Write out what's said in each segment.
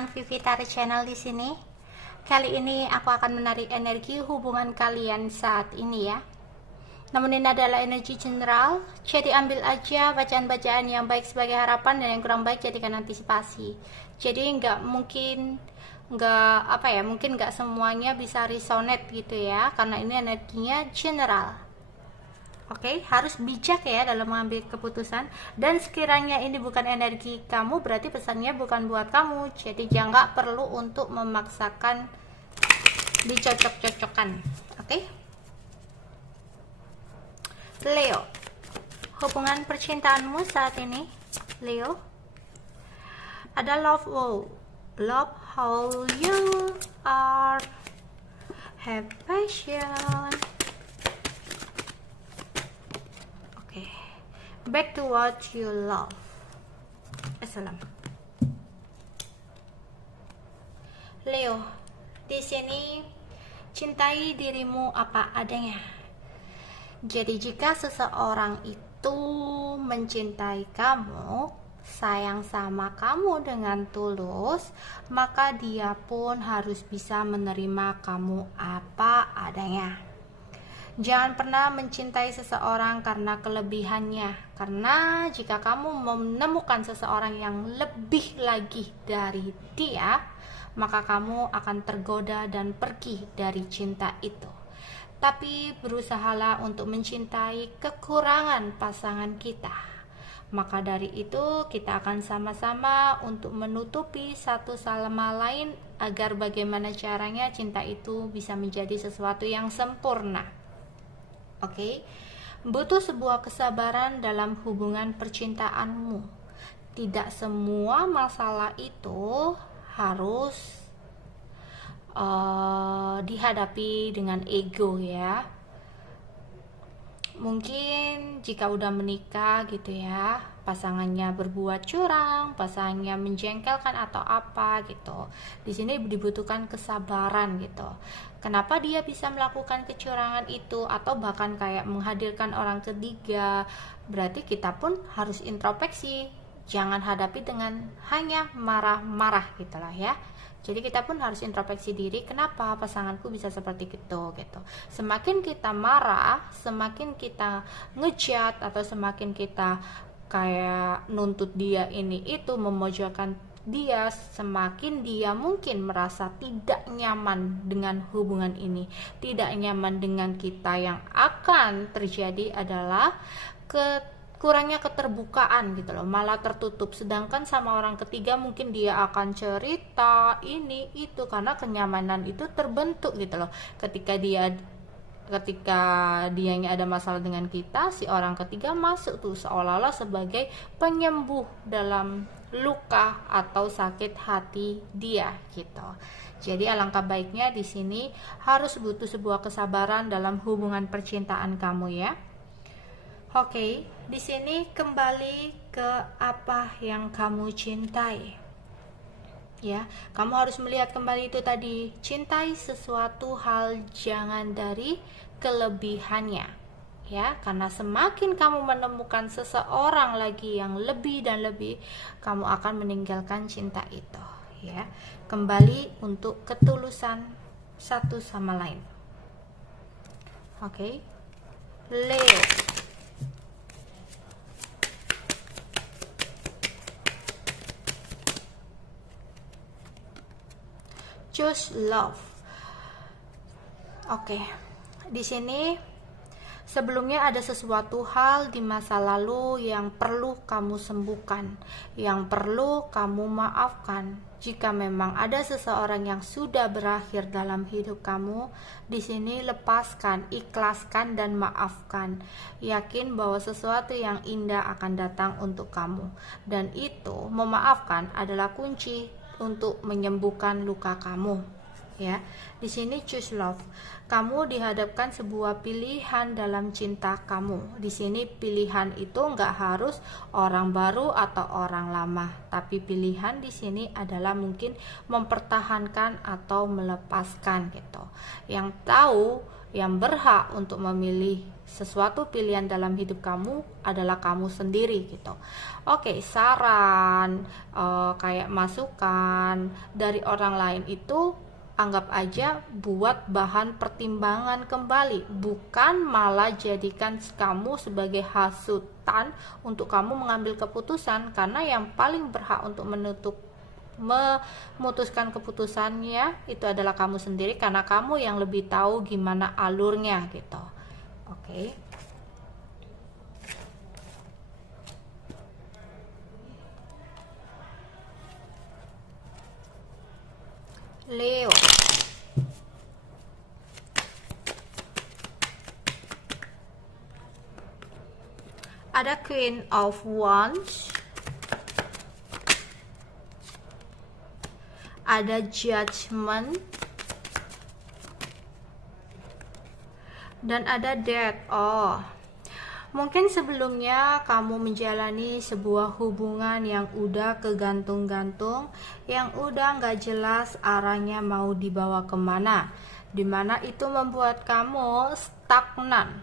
dengan Vivitari Channel di sini. Kali ini aku akan menarik energi hubungan kalian saat ini ya. Namun ini adalah energi general, jadi ambil aja bacaan-bacaan yang baik sebagai harapan dan yang kurang baik jadikan antisipasi. Jadi mungkin nggak semuanya bisa resonate gitu ya, karena ini energinya general. Oke, harus bijak ya dalam mengambil keputusan. Dan sekiranya ini bukan energi kamu, berarti pesannya bukan buat kamu. Jadi jangan perlu untuk memaksakan dicocok-cocokkan. Oke, Leo, hubungan percintaanmu saat ini, Leo, ada love how you are, have passion. Back to what you love. Assalam. Leo, di sini cintai dirimu apa adanya. Jadi jika seseorang itu mencintai kamu, sayang sama kamu dengan tulus, maka dia pun harus bisa menerima kamu apa adanya. Jangan pernah mencintai seseorang karena kelebihannya, karena jika kamu menemukan seseorang yang lebih lagi dari dia, maka kamu akan tergoda dan pergi dari cinta itu. Tapi berusahalah untuk mencintai kekurangan pasangan kita. Maka dari itu kita akan sama-sama untuk menutupi satu sama lain agar bagaimana caranya cinta itu bisa menjadi sesuatu yang sempurna. Oke, butuh sebuah kesabaran dalam hubungan percintaanmu. Tidak semua masalah itu harus dihadapi dengan ego ya. Mungkin jika udah menikah gitu ya, pasangannya berbuat curang, pasangannya menjengkelkan atau apa gitu. Di sini dibutuhkan kesabaran gitu. Kenapa dia bisa melakukan kecurangan itu atau bahkan kayak menghadirkan orang ketiga? Berarti kita pun harus introspeksi. Jangan hadapi dengan hanya marah-marah gitulah ya. Jadi kita pun harus introspeksi diri, kenapa pasanganku bisa seperti itu gitu. Semakin kita marah, semakin kita ngejat atau semakin kita kayak nuntut dia ini itu, memojokkan dia, semakin dia mungkin merasa tidak nyaman dengan hubungan ini, tidak nyaman dengan kita. Yang akan terjadi adalah kurangnya keterbukaan gitu loh, malah tertutup. Sedangkan sama orang ketiga mungkin dia akan cerita ini itu karena kenyamanan itu terbentuk gitu loh. Ketika dianya ada masalah dengan kita, si orang ketiga masuk tuh seolah-olah sebagai penyembuh dalam luka atau sakit hati dia gitu. Jadi alangkah baiknya di sini harus butuh sebuah kesabaran dalam hubungan percintaan kamu ya. Oke, di sini kembali ke apa yang kamu cintai. Ya, kamu harus melihat kembali itu tadi, cintai sesuatu hal jangan dari kelebihannya. Ya, karena semakin kamu menemukan seseorang lagi yang lebih dan lebih, kamu akan meninggalkan cinta itu, ya. Kembali untuk ketulusan satu sama lain. Oke. Leo. Choose love. Oke. Di sini sebelumnya ada sesuatu hal di masa lalu yang perlu kamu sembuhkan, yang perlu kamu maafkan. Jika memang ada seseorang yang sudah berakhir dalam hidup kamu, di sini lepaskan, ikhlaskan dan maafkan. Yakin bahwa sesuatu yang indah akan datang untuk kamu, dan itu memaafkan adalah kunci untuk menyembuhkan luka kamu. Ya, di sini choose love. Kamu dihadapkan sebuah pilihan dalam cinta kamu. Di sini pilihan itu nggak harus orang baru atau orang lama, tapi pilihan di sini adalah mungkin mempertahankan atau melepaskan gitu. Yang tahu yang berhak untuk memilih sesuatu pilihan dalam hidup kamu adalah kamu sendiri gitu. Oke, saran, kayak masukan dari orang lain itu anggap aja buat bahan pertimbangan kembali, bukan malah jadikan kamu sebagai hasutan untuk kamu mengambil keputusan, karena yang paling berhak untuk memutuskan keputusannya itu adalah kamu sendiri, karena kamu yang lebih tahu gimana alurnya gitu. Oke. Leo. Ada Queen of Wands, ada Judgment, dan ada Death. Mungkin sebelumnya kamu menjalani sebuah hubungan yang udah kegantung-gantung, yang udah gak jelas arahnya mau dibawa kemana, dimana itu membuat kamu stagnan,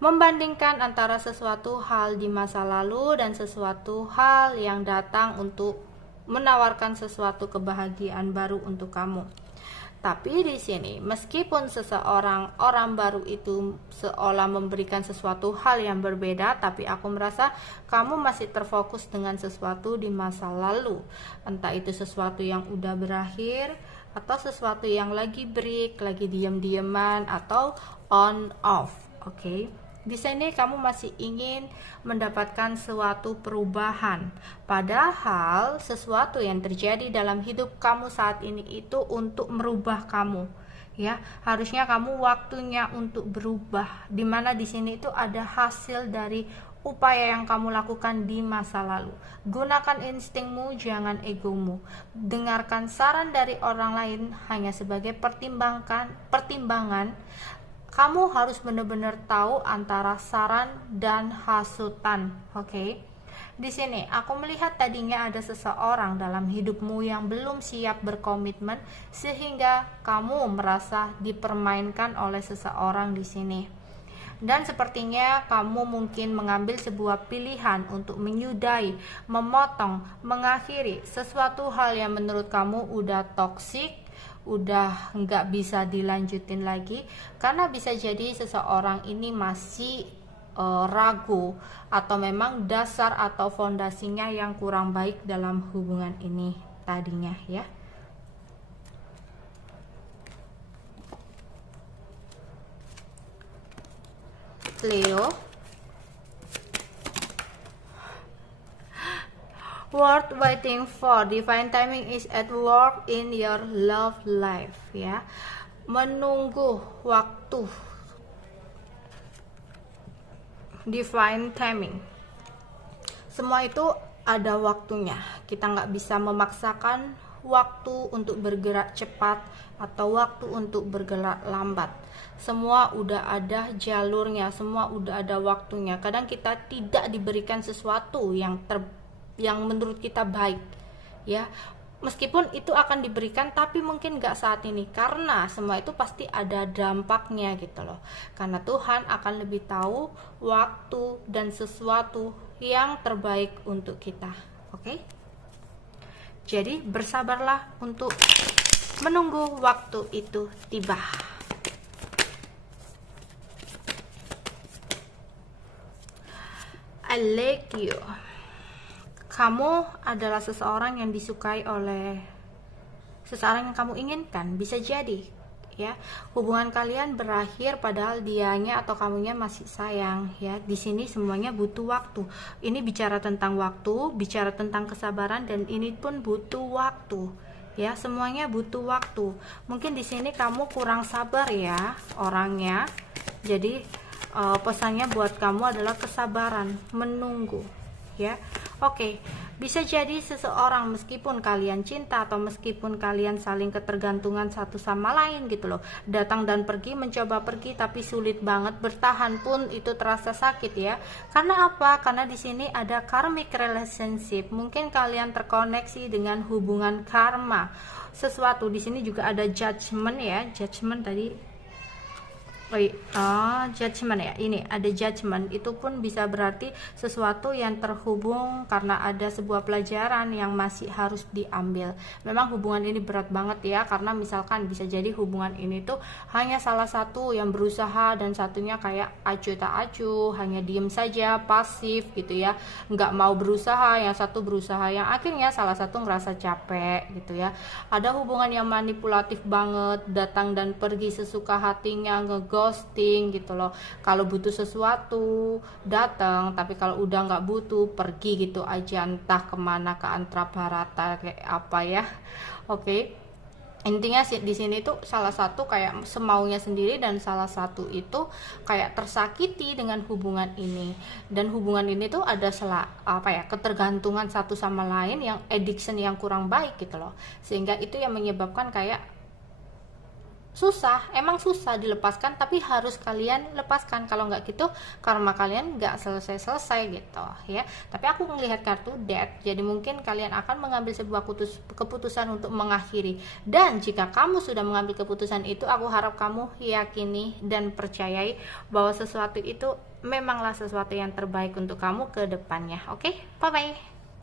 membandingkan antara sesuatu hal di masa lalu dan sesuatu hal yang datang untuk menawarkan sesuatu kebahagiaan baru untuk kamu. Tapi di sini, meskipun orang baru itu seolah memberikan sesuatu hal yang berbeda, tapi aku merasa kamu masih terfokus dengan sesuatu di masa lalu. Entah itu sesuatu yang udah berakhir, atau sesuatu yang lagi break, lagi diam-diaman, atau on off. Oke. Di sini kamu masih ingin mendapatkan suatu perubahan. Padahal sesuatu yang terjadi dalam hidup kamu saat ini itu untuk merubah kamu. Ya, harusnya kamu waktunya untuk berubah. Dimana di sini itu ada hasil dari upaya yang kamu lakukan di masa lalu. Gunakan instingmu, jangan egomu. Dengarkan saran dari orang lain hanya sebagai pertimbangan. Kamu harus benar-benar tahu antara saran dan hasutan, oke? Di sini aku melihat tadinya ada seseorang dalam hidupmu yang belum siap berkomitmen sehingga kamu merasa dipermainkan oleh seseorang di sini. Dan sepertinya kamu mungkin mengambil sebuah pilihan untuk menyudahi, memotong, mengakhiri sesuatu hal yang menurut kamu udah toksik, udah nggak bisa dilanjutin lagi, karena bisa jadi seseorang ini masih ragu atau memang dasar atau fondasinya yang kurang baik dalam hubungan ini tadinya ya. Leo, worth waiting for, divine timing is at work in your love life ya. Menunggu waktu, divine timing, semua itu ada waktunya. Kita nggak bisa memaksakan waktu untuk bergerak cepat atau waktu untuk bergerak lambat. Semua udah ada jalurnya, semua udah ada waktunya. Kadang kita tidak diberikan sesuatu yang menurut kita baik ya, meskipun itu akan diberikan tapi mungkin gak saat ini, karena semua itu pasti ada dampaknya gitu loh, karena Tuhan akan lebih tahu waktu dan sesuatu yang terbaik untuk kita. Oke? Jadi bersabarlah untuk menunggu waktu itu tiba. I like you. Kamu adalah seseorang yang disukai oleh seseorang yang kamu inginkan. Bisa jadi ya, hubungan kalian berakhir padahal dianya atau kamunya masih sayang ya. Di sini semuanya butuh waktu. Ini bicara tentang waktu, bicara tentang kesabaran, dan ini pun butuh waktu ya. Semuanya butuh waktu. Mungkin di sini kamu kurang sabar ya orangnya. Jadi pesannya buat kamu adalah kesabaran, menunggu ya. Oke, bisa jadi seseorang, meskipun kalian cinta atau meskipun kalian saling ketergantungan satu sama lain gitu loh, datang dan pergi, mencoba pergi, tapi sulit banget bertahan pun itu terasa sakit ya. Karena apa? Karena di sini ada karmic relationship. Mungkin kalian terkoneksi dengan hubungan karma. Sesuatu di sini juga ada judgment ya. Judgment tadi Judgment ya, ini ada judgment, itu pun bisa berarti sesuatu yang terhubung karena ada sebuah pelajaran yang masih harus diambil. Memang hubungan ini berat banget ya, karena misalkan bisa jadi hubungan ini tuh hanya salah satu yang berusaha dan satunya kayak acuh tak acuh, hanya diem saja, pasif gitu ya, nggak mau berusaha, yang satu berusaha, yang akhirnya salah satu ngerasa capek gitu ya. Ada hubungan yang manipulatif banget, datang dan pergi sesuka hatinya, ghosting gitu loh. Kalau butuh sesuatu datang, tapi kalau udah nggak butuh pergi gitu aja, entah kemana, ke Antrabarata kayak apa ya. Oke, intinya di sini tuh salah satu kayak semaunya sendiri dan salah satu itu kayak tersakiti dengan hubungan ini. Dan hubungan ini tuh ada ketergantungan satu sama lain, yang addiction yang kurang baik gitu loh, sehingga itu yang menyebabkan kayak emang susah dilepaskan, tapi harus kalian lepaskan. Kalau nggak gitu karma kalian nggak selesai gitu ya. Tapi aku melihat kartu Death, jadi mungkin kalian akan mengambil sebuah keputusan untuk mengakhiri. Dan jika kamu sudah mengambil keputusan itu, aku harap kamu yakini dan percayai bahwa sesuatu itu memanglah sesuatu yang terbaik untuk kamu ke depannya. Oke, bye bye.